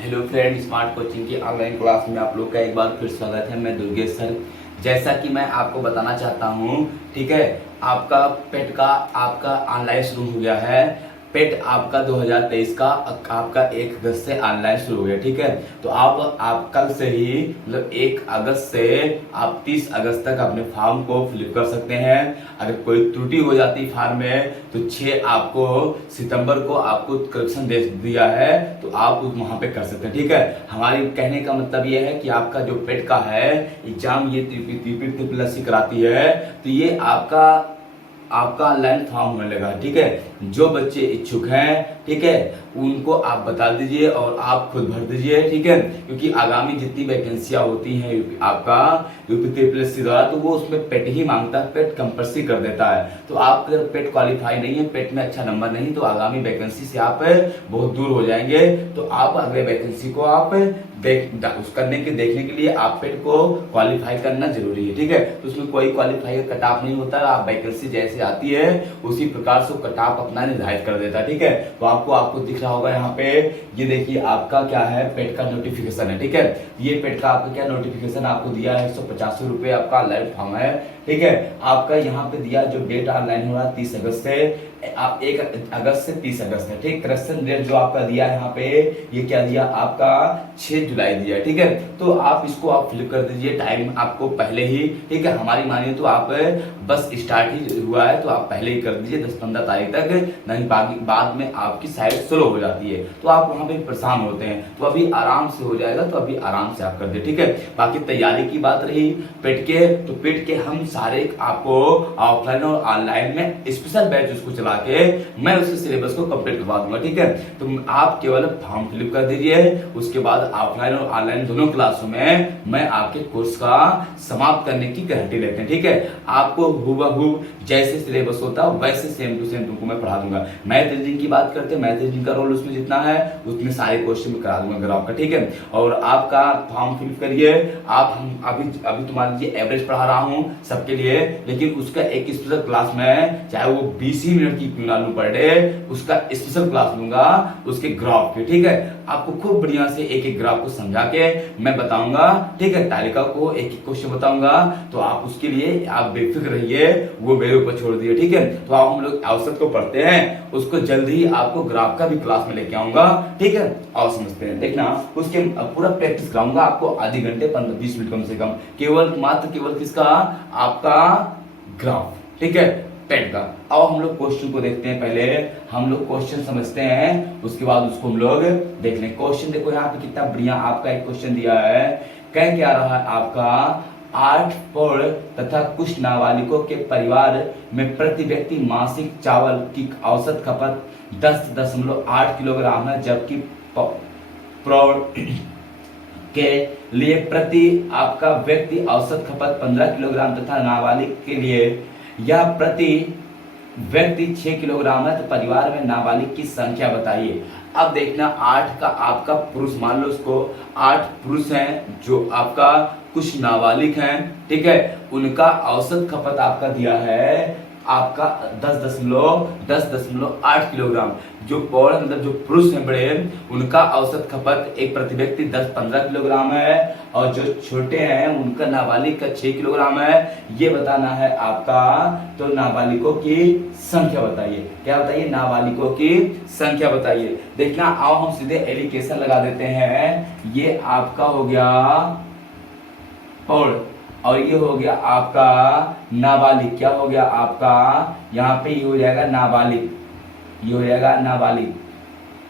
Hello friend, smart coaching की online class में आप लोग का एक बार फिर स्वागत है। मैं दुर्गेश सर। जैसा कि मैं आपको बताना चाहता हूँ, ठीक है, आपका पेट का आपका ऑनलाइन शुरू हो गया है। पेट आपका 2023 का आपका 1 अगस्त से ऑनलाइन शुरू हो गया, ठीक है। तो आप कल से ही मतलब 1 अगस्त से आप 30 अगस्त तक अपने फॉर्म को फिलअप कर सकते हैं। अगर कोई त्रुटि हो जाती फॉर्म में तो 6 आपको सितंबर को आपको करेक्शन दे दिया है, तो आप वहां पे कर सकते हैं, ठीक है। हमारी कहने का मतलब ये है कि आपका जो पेट का है एग्जाम ये त्रिपल कराती है, तो ये आपका ऑनलाइन फॉर्म होने लगा, ठीक है। जो बच्चे इच्छुक हैं, ठीक है, उनको आप बता दीजिए और आप खुद भर दीजिए, ठीक है। क्योंकि आगामी जितनी वैकेंसियां होती हैं आपका यूपी त्रिपल द्वारा, तो वो उसमें पेट ही मांगता है, पेट कंपल्सरी कर देता है। तो आप अगर पेट क्वालिफाई नहीं है, पेट में अच्छा नंबर नहीं, तो आगामी वैकेंसी से आप बहुत दूर हो जाएंगे। तो आप अगले वैकेंसी को आप देखने के लिए आप पेट को क्वालिफाई करना जरूरी है, ठीक है। तो उसमें कोई क्वालिफाई का कट ऑफ नहीं होता, आप वैकेंसी जैसे आती है उसी प्रकार से कट ऑफ अपना निर्धारित कर देता है, ठीक है। तो आपको दिख रहा होगा यहाँ पे, ये देखिए आपका क्या है, पेट का नोटिफिकेशन है, ठीक है। ये पेट का आपका क्या नोटिफिकेशन आपको दिया है, 185 रुपए आपका ऑनलाइन फॉर्म है, ठीक है। आपका यहाँ पे दिया जो डेट ऑनलाइन हो रहा है 30 अगस्त से आप 1 अगस्त से 30 अगस्त है, ठीक। करेक्शन डेट जो आपका दिया है यहाँ पे, ये क्या दिया आपका 6 जुलाई दिया है, ठीक है। तो आप इसको आप फिलअप कर दीजिए टाइम आपको पहले ही, ठीक है। हमारी मानिए तो आप बस स्टार्ट ही हुआ है तो आप पहले ही कर दीजिए 10-15 तारीख तक, नहीं बाद में आपकी साइट स्लो हो जाती है तो आप वहां पे परेशान होते हैं। तो अभी आराम से हो जाएगा, तो अभी आराम से आप कर दे, ठीक है। बाकी तैयारी की बात रही पेट के, तो पेट के हम सारे आपको ऑफलाइन और ऑनलाइन में स्पेशल बैच उसको चला के मैं उसके सिलेबस को कंप्लीट करवा दूंगा, ठीक है। तो आप केवल फॉर्म फिलअप कर दीजिए, उसके बाद ऑफलाइन और ऑनलाइन दोनों क्लासों में मैं आपके कोर्स का समाप्त करने की गारंटी लेते हैं, ठीक है। आपको हूबहू जैसे सिलेबस होता है वैसे सेम टू सेम तुमको मैं पढ़ा दूंगा। मैथ रीजनिंग की बात करते हैं, मैथ रीजनिंग का रोल उसमें जितना है उतने सारे क्वेश्चन में करा दूंगा अगर आपका, ठीक है। और आपका फॉर्म फिल करिए आप। हम अभी तुम्हारे लिए एवरेज पढ़ा रहा हूँ सबके लिए, लेकिन उसका एक स्पेशल क्लास में, चाहे वो 20 ही मिनट की क्यों ना लूं पर डे, उसका स्पेशल क्लास लूंगा उसके ग्राफ पे, ठीक है। आपको खूब बढ़िया से एक एक ग्राफ को समझा के मैं बताऊंगा, ठीक है। तालिका को एक एक क्वेश्चन बताऊंगा, तो आप उसके लिए आप बेफिक्र रहिए, वो मेरे ऊपर छोड़ दिए, ठीक है। तो आप हम लोग औसत को पढ़ते हैं, उसको जल्दी ही आपको ग्राफ का भी क्लास में लेके आऊंगा, ठीक है। और समझते हैं, देखना उसके पूरा प्रैक्टिस कराऊंगा आपको आधे घंटे 15-20 मिनट कम से कम, केवल किसका, आपका ग्राफ, ठीक है, पेट का। अब हम लोग क्वेश्चन को देखते हैं, पहले हम लोग क्वेश्चन समझते हैं, उसके बाद उसको हम लोग देख लें। क्वेश्चन देखो यहाँ पे कितना बढ़िया आपका एक क्वेश्चन दिया है। कह क्या रहा है आपका, 8 पौध तथा कुछ नाबालिगों के परिवार में प्रति व्यक्ति मासिक चावल की औसत खपत 10.8 किलोग्राम है, जबकि प्रौढ़ के लिए प्रति आपका व्यक्ति औसत खपत 15 किलोग्राम तथा नाबालिग के लिए यह प्रति व्यक्ति 6 किलोग्राम है। तो परिवार में नाबालिग की संख्या बताइए। अब देखना 8 का आपका पुरुष, मान लो उसको 8 पुरुष हैं जो आपका कुछ नाबालिग हैं, ठीक है। उनका औसत खपत आपका दिया है आपका 10.8 किलोग्राम। जो पौध मतलब जो पुरुष हैं बड़े, उनका औसत खपत एक प्रति व्यक्ति 10-15 किलोग्राम है, और जो छोटे हैं उनका नाबालिग का 6 किलोग्राम है। ये बताना है आपका। तो नाबालिगों की संख्या बताइए, क्या बताइए, नाबालिगों की संख्या बताइए। देखना आओ हम सीधे एलिकेशन लगा देते हैं। ये आपका हो गया पौध और ये हो गया आपका नाबालिग। क्या हो गया आपका, यहाँ पे ये हो जाएगा नाबालिग, ये हो जाएगा नाबालिग,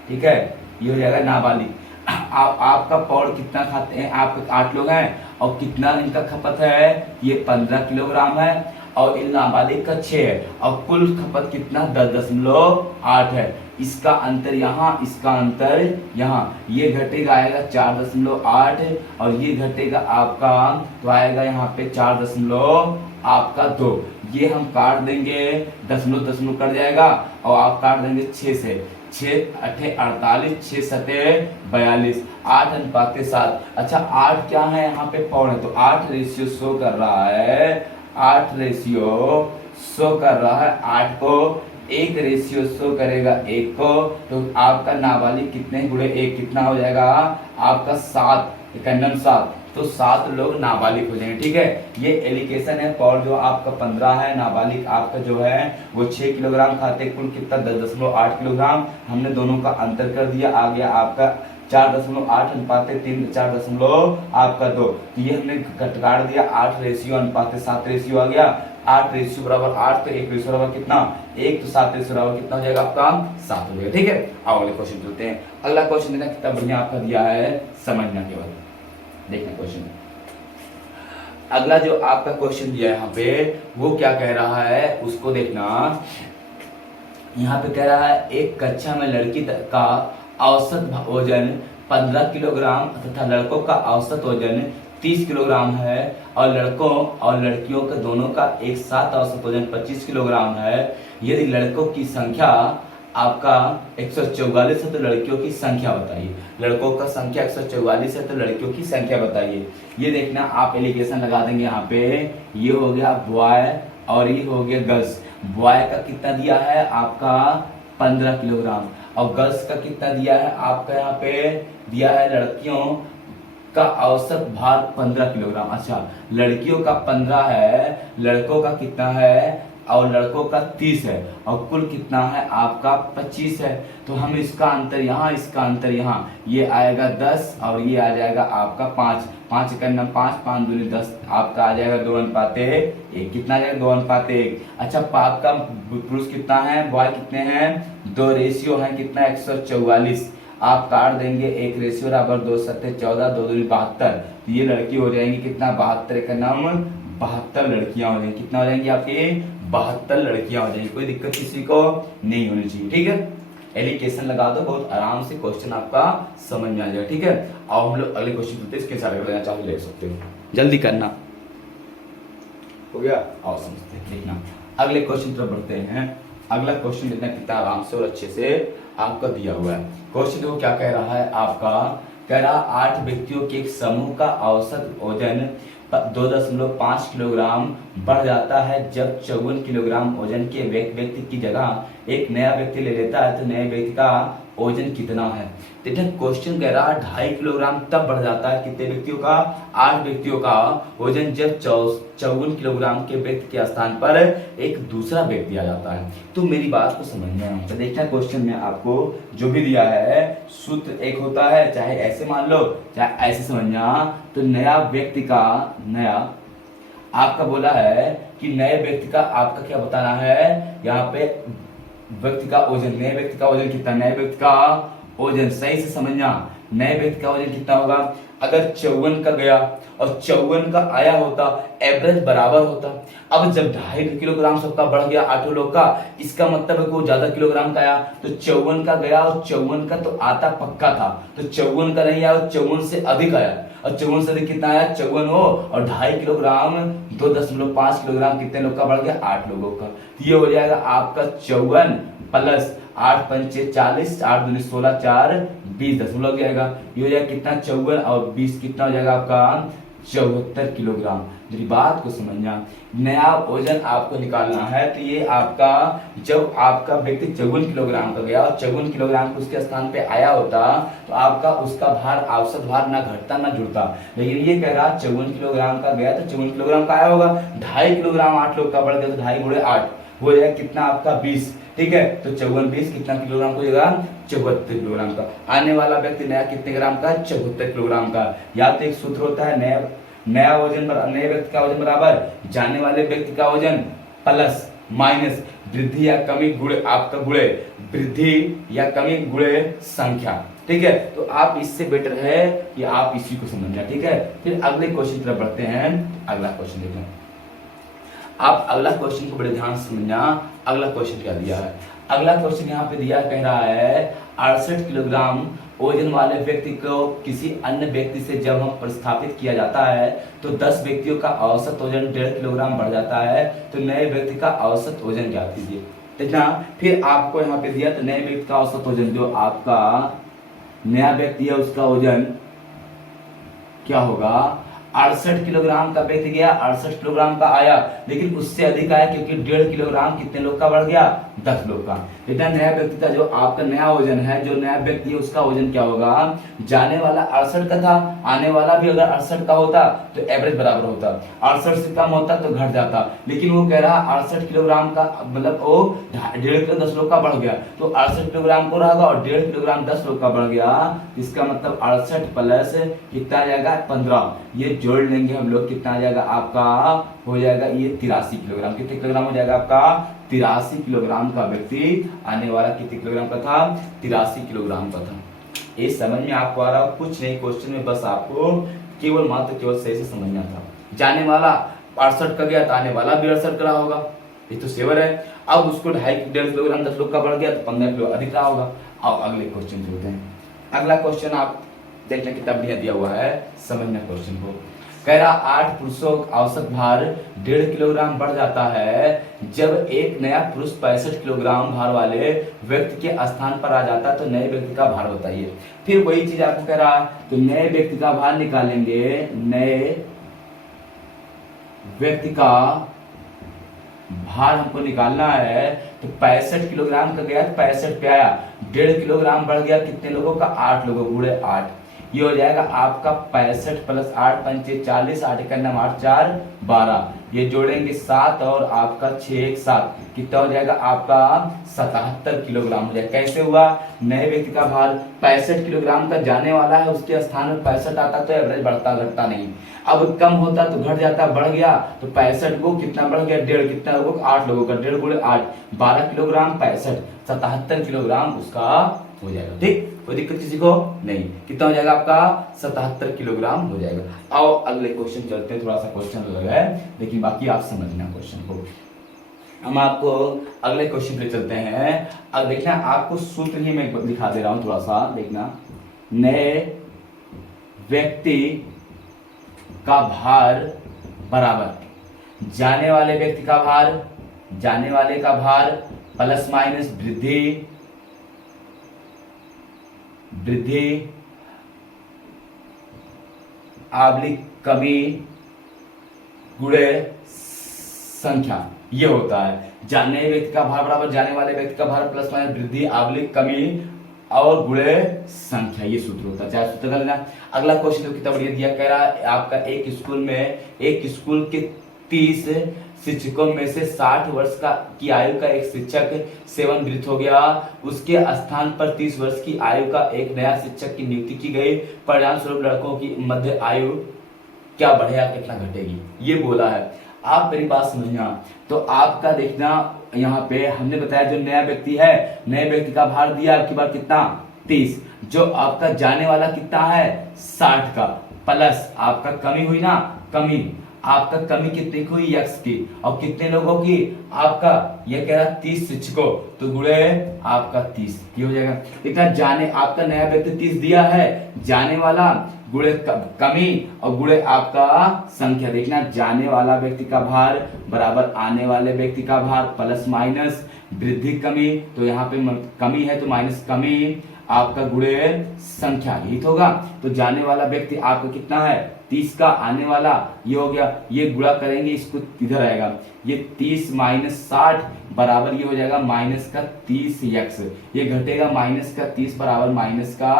ठीक है, ये हो जाएगा नाबालिग। आपका पौध कितना खाते हैं, आप 8 लोग हैं और कितना इनका खपत है, ये 15 किलोग्राम है, और इन नाबालिग का 6 है, और कुल खपत कितना 10.8 है। इसका अंतर यहाँ, इसका अंतर यहाँ, ये घटेगा आएगा 4.8 और ये घटेगा आपका, तो आएगा यहाँ पे 4.2। ये हम काट देंगे, दशमलव कट जाएगा और आप काट देंगे 6 से, 6 8 48, 6 7 42, 8 अनुपात के 7। अच्छा 8 क्या है यहाँ पे पौध है, तो 8 रेशियो शो कर रहा है, 8 रेशियो शो कर रहा है। 8 को एक रेशियो शो करेगा एक को, तो आपका नाबालिग कितने गुणे एक कितना हो जाएगा आपका 7, 7, तो 7 लोग नाबालिग हो जाएंगे। ठीक है, ये एलिगेशन है। पॉल जो आपका 15 है, नाबालिग आपका जो है वो 6 किलोग्राम खाते, कुल कितना 10.8 किलोग्राम। हमने दोनों का अंतर कर दिया, आ गया आपका 4.8 अनुपात 3, 4 आपका 2, तो ये हमने काट दिया 8 रेशियो अनुपात 7 रेशियो आ गया। 8 रेशियो बराबर 8, तो 1 रेशियो बराबर कितना 1, तो 7 रेशियो बराबर कितना हो जाएगा आपका 7 हो जाएगा। ठीक है, आओ अगले क्वेश्चन चलते हैं। अगला क्वेश्चन देखना कितना बढ़िया आपका दिया है, समझना केवल देखना क्वेश्चन। अगला जो आपका क्वेश्चन दिया है यहाँ पे वो क्या कह रहा है उसको देखना। यहाँ पे कह रहा है एक कक्षा में लड़की का औसत वजन 15 किलोग्राम तथा लड़कों का औसत वजन 30 किलोग्राम है, और लड़कों और लड़कियों के दोनों का एक साथ औसत वजन 25 किलोग्राम है। यदि लड़कों की संख्या आपका 144 है तो लड़कियों की संख्या बताइए। लड़कों का संख्या 144 है तो लड़कियों की संख्या बताइए। ये देखना आप एलिगेशन लगा देंगे यहाँ पे, ये हो गया बॉय और ये हो गया गर्ल्स। बॉय का कितना दिया है आपका 15 किलोग्राम, और गर्ल्स का कितना दिया है आपका यहाँ पे दिया है लड़कियों का औसत भार 15 किलोग्राम। अच्छा, लड़कियों का 15 है, लड़कों का कितना है और लड़कों का 30 है, और कुल कितना है आपका 25 है। तो हम इसका अंतर यहाँ, इसका अंतर यहाँ, ये आएगा 10 और ये आ जाएगा आपका 5, 5 करना 5, 5 दूनी 10, आपका आ जाएगा 2 अनुपात 1, कितना आ जाएगा 2 अनुपात 1। अच्छा, पाप का पुरुष कितना है, बॉय कितने हैं 2 रेशियो है कितना 144, आप काट देंगे 1 रेशियो बराबर 2 7 14, 2 दूनी 72, तो ये लड़की हो जाएंगी कितना 72 का नाम 72 लड़कियां हो जाएंगी। कितना हो जाएंगी आपके 72 लड़कियां हो जाएंगी। कोई दिक्कत किसी को नहीं होनी चाहिए। ठीक है, एलिगेशन लगा दो, बहुत आराम से क्वेश्चन आपका समझ में आ जाएगा। ठीक है, और हम लोग अगले क्वेश्चन करते हैं, इसके सारे लेना चाहो ले सकते हो, जल्दी करना हो गया। और समझते हैं, देखना अगले क्वेश्चन तरफ बढ़ते हैं। अगला क्वेश्चन देखना कितना आराम से और अच्छे से आपका दिया हुआ है। क्वेश्चन देखो क्या कह रहा है आपका, कह रहा 8 व्यक्तियों के एक समूह का औसत वजन 2.5 किलोग्राम बढ़ जाता है जब 54 किलोग्राम वजन के व्यक्ति की जगह एक नया व्यक्ति ले लेता है, तो नए व्यक्ति का वजन कितना है। देखिए क्वेश्चन कह रहा 2.5 किलोग्राम तब बढ़ जाता है कितने व्यक्तियों का 8 व्यक्तियों का वजन जब 54 किलोग्राम के व्यक्ति के स्थान पर एक दूसरा व्यक्ति आ जाता है। तो मेरी बात को समझना है, तो देखना क्वेश्चन में आपको जो भी दिया है सूत्र एक होता है, चाहे ऐसे मान लो चाहे ऐसे समझना। तो नया व्यक्ति का नया आपका बोला है कि नए व्यक्ति का आपका क्या बताना है, यहाँ पे व्यक्ति का वजन, नए व्यक्ति का वजन कितना, नए व्यक्ति का वजन सही से समझना, नए व्यक्ति का वजन कितना होगा। अगर 54 का गया और 54 का आया होता, एवरेज बराबर होता। अब जब 2.5 किलोग्राम सबका बढ़ गया 8 लोग का, इसका मतलब है कि वो ज्यादा किलोग्राम का आया, तो 54 का गया और 54 का तो आता पक्का था, तो 54 का नहीं आया और 54 से अधिक आया, और 54 से अधिक कितना आया 54 हो, और 2.5 किलोग्राम 2.5 किलोग्राम कितने लोग का बढ़ गया 8 लोगों का। तो ये हो जाएगा आपका 54 प्लस 8 पंचे 40, 8 दूनी 16, 4 20 दशमलव जाएगा। ये हो जाएगा कितना 54 और 20 कितना हो जाएगा आपका 74 किलोग्राम। मेरी बात को समझना, नया वजन आपको निकालना है, तो ये आपका जब आपका व्यक्ति 54 किलोग्राम का गया और 54 किलोग्राम को उसके स्थान पे आया होता, तो आपका उसका भार औसत भार ना घटता ना जुड़ता। लेकिन ये कह रहा 54 किलोग्राम का गया तो 54 किलोग्राम का आया होगा, 2.5 किलोग्राम 8 लोग का बढ़ गया तो 2.5 गुणे 8 हो जाएगा कितना आपका 20। ठीक है, तो 54 20 कितना किलोग्राम हो जाएगा 74 किलोग्राम का। आने वाला व्यक्ति नया कितने ग्राम का 74 किलोग्राम का। या तो एक सूत्र होता है नया वजन नए व्यक्ति का वजन बराबर जाने वाले व्यक्ति का वजन प्लस माइनस वृद्धि या कमी गुणे आपका गुणे वृद्धि या कमी गुणे संख्या। ठीक है, तो आप इससे बेटर है कि आप इसी को समझना। ठीक है, फिर अगले क्वेश्चन तरफ बढ़ते हैं। अगला क्वेश्चन देखना, आप अगला क्वेश्चन को बड़े ध्यान से समझना। अगला क्वेश्चन क्या दिया है, अगला क्वेश्चन यहाँ पे दिया कह रहा है 68 किलोग्राम वजन वाले व्यक्ति को किसी अन्य व्यक्ति से जब हम प्रतिस्थापित किया जाता है तो 10 व्यक्तियों का औसत वजन 1.5 किलोग्राम बढ़ जाता है, तो नए व्यक्ति का औसत वजन क्या कीजिए। देखना फिर आपको यहाँ पे दिया, तो नए व्यक्ति का औसत वजन जो आपका नया व्यक्ति है उसका वजन क्या होगा 68 किलोग्राम का व्यक्ति गया, 68 किलोग्राम का आया, लेकिन उससे अधिक आया क्योंकि 1.5 किलोग्राम कितने लोग का बढ़ गया, 10 लोग का। बेटा नया व्यक्ति का जो आपका नया वजन है, जो नया व्यक्ति है उसका वजन क्या होगा, जाने वाला 68 का था, आने वाला भी अगर 68 का होता तो एवरेज बराबर होता, 68 से कम होता तो घट जाता, लेकिन वो कह रहा 68 किलोग्राम का मतलब वो 1.5 किलो 10 लोग का बढ़ गया, तो 68 किलोग्राम को रहेगा और 1.5 किलोग्राम 10 लोग का बढ़ गया, इसका मतलब 68 प्लस कितना आ जाएगा 15, ये जोड़ लेंगे हम लोग, कितना आ जाएगा आपका, हो जाएगा ये 83 किलोग्राम। कितने किलोग्राम हो जाएगा आपका, 83 किलोग्राम का व्यक्ति आने वाला कितने किलोग्राम का था, 83 किलोग्राम का था। ये समझ में आपको आ रहा हो, कुछ नहीं, क्वेश्चन में बस आपको केवल मात्र केवल सही से समझना था। जाने वाला 68 का गया तो आने वाला भी 68 का होगा, ये तो सेवर है। अब उसको 2.5 किलोग्राम 10 लोग का बढ़ गया तो 15 किलो अधिक रहा होगा। अब अगले क्वेश्चन चलते हैं। अगला क्वेश्चन आप देखना कितना बढ़िया दिया हुआ है, समझना क्वेश्चन को। कह रहा 8 पुरुषों का औसत भार 1.5 किलोग्राम बढ़ जाता है जब एक नया पुरुष 65 किलोग्राम भार वाले व्यक्ति के स्थान पर आ जाता है, तो नए व्यक्ति का भार बताइए। फिर वही चीज आपको कह रहा तो नए व्यक्ति का भार निकालेंगे, नए व्यक्ति का भार हमको निकालना है, तो 65 किलोग्राम का गया, 65 पे आया, 1.5 किलोग्राम बढ़ गया, कितने लोगों का, 8 लोगों, गुणे 8, ये हो जाएगा आपका 65 प्लस 8 पंचे 40, 8 का नाम 8 4 12, ये जोड़ेंगे 7 और आपका 6 1 7, कितना हो जाएगा आपका 77 किलोग्राम हो जाएगा। कैसे हुआ, नए व्यक्ति का भार 65 किलोग्राम का जाने वाला है, उसके स्थान में 65 आता तो एवरेज बढ़ता घटता नहीं, अब कम होता तो घट जाता, बढ़ गया तो 65 को कितना बढ़ गया, 1.5, कितना लोगों का, 8 लोगों का, 1.5 गुणे 8 12 किलोग्राम, 65 77 किलोग्राम उसका हो जाएगा। ठीक, कोई दिक्कत किसी को नहीं, कितना हो जाएगा आपका 77 किलोग्राम हो जाएगा। आओ अगले क्वेश्चन चलते हैं, थोड़ा सा क्वेश्चन अलग है लेकिन बाकी आप समझना क्वेश्चन को। हम आपको अगले क्वेश्चन पे चलते हैं। अब देखना आपको सूत्र ही मैं दिखा दे रहा हूं, थोड़ा सा देखना। नए व्यक्ति का भार बराबर जाने वाले व्यक्ति का भार, जाने वाले का भार प्लस माइनस वृद्धि आबलिक कमी गुणे संख्या, ये होता है। जाने व्यक्ति का भार बराबर जाने वाले व्यक्ति का भार प्लस माइनस वृद्धि आबलिक कमी और गुणे संख्या, ये सूत्र होता है। चाहे सूत्र कर लेना। अगला क्वेश्चन कितना बढ़िया दिया, कह रहा है आपका एक स्कूल के 30 शिक्षकों में से 60 वर्ष की आयु का एक शिक्षक सेवानिवृत्त हो गया, उसके स्थान पर 30 वर्ष की आयु का एक नया शिक्षक की नियुक्ति की गई, परिणाम स्वरूप लड़कों की मध्य आयु क्या बढ़ेगा कितना घटेगी, ये बोला है। आप मेरी बात समझना, तो आपका देखना यहाँ पे हमने बताया जो नया व्यक्ति है, नए व्यक्ति का भार दिया आपकी बार कितना 30, जो आपका जाने वाला कितना है 60 का, प्लस आपका कमी हुई ना, कमी आपका कमी कितनी की हुई x की, और कितने लोगों की, आपका ये कह रहा 30 शिक्षकों, तो गुणे आपका 30, ये हो जाएगा। इतना जाने आपका नया व्यक्ति 30 दिया है, जाने वाला गुणे कमी और गुणे आपका संख्या। देखना जाने वाला व्यक्ति का भार बराबर आने वाले व्यक्ति का भार प्लस माइनस वृद्धि कमी, तो यहाँ पे कमी है तो माइनस कमी आपका गुणे संख्या, यही होगा। तो जाने वाला व्यक्ति आपका कितना है 30 का, आने वाला ये हो गया, ये गुणा करेंगे इसको इधर आएगा, ये 30 माइनस 60 बराबर ये हो जाएगा माइनस का 30x, ये घटेगा माइनस का 30 बराबर माइनस का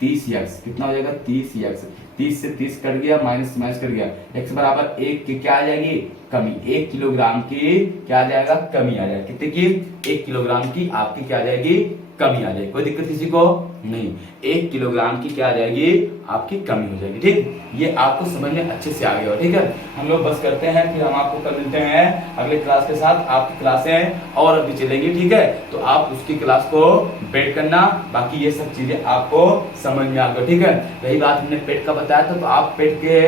30x, कितना हो जाएगा 30x, 30 से 30 कट गया, माइनस माइनस कट गया, x बराबर 1 की क्या आ जाएगी कमी, 1 किलोग्राम की क्या आ जाएगा कमी आ जाएगी, कितने की 1 किलोग्राम की आपकी क्या आ जाएगी कमी आ जाएगी। कोई दिक्कत किसी को नहीं, 1 किलोग्राम की क्या आ जाएगी आपकी कमी हो जाएगी। ठीक, ये आपको समझ में अच्छे से आ गया हो। ठीक है, हम लोग बस करते हैं, फिर हम आपको कल मिलते हैं अगले क्लास के साथ। आपकी क्लासें और अभी चलेंगी, ठीक है, तो आप उसकी क्लास को वेट करना, बाकी ये सब चीजें आपको समझ में आ गई। ठीक है, रही बात हमने पेट का बताया था, तो आप पेट के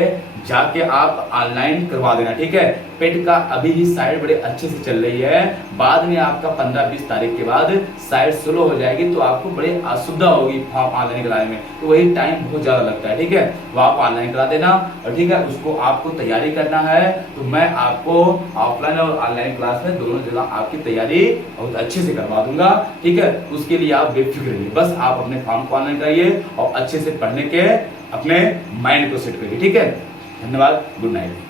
जाके आप ऑनलाइन करवा देना। ठीक है, पेट का अभी ही साइड बड़े अच्छे से चल रही है, बाद में आपका 15-20 तारीख के बाद साइड स्लो हो जाएगी, तो आपको बड़ी असुविधा होगी फॉर्म ऑनलाइन कराने में, तो वही टाइम बहुत ज्यादा लगता है। ठीक है, वो आप ऑनलाइन करा देना, और ठीक है उसको आपको तैयारी करना है, तो मैं आपको ऑफलाइन और ऑनलाइन क्लास में दोनों जगह आपकी तैयारी बहुत अच्छे से करवा दूंगा। ठीक है, उसके लिए आप बेफिक्र रहिए, बस आप अपने फॉर्म को ऑनलाइन कराइए और अच्छे से पढ़ने के अपने माइंड को सेट करिए। ठीक है, धन्यवाद, गुड नाइट।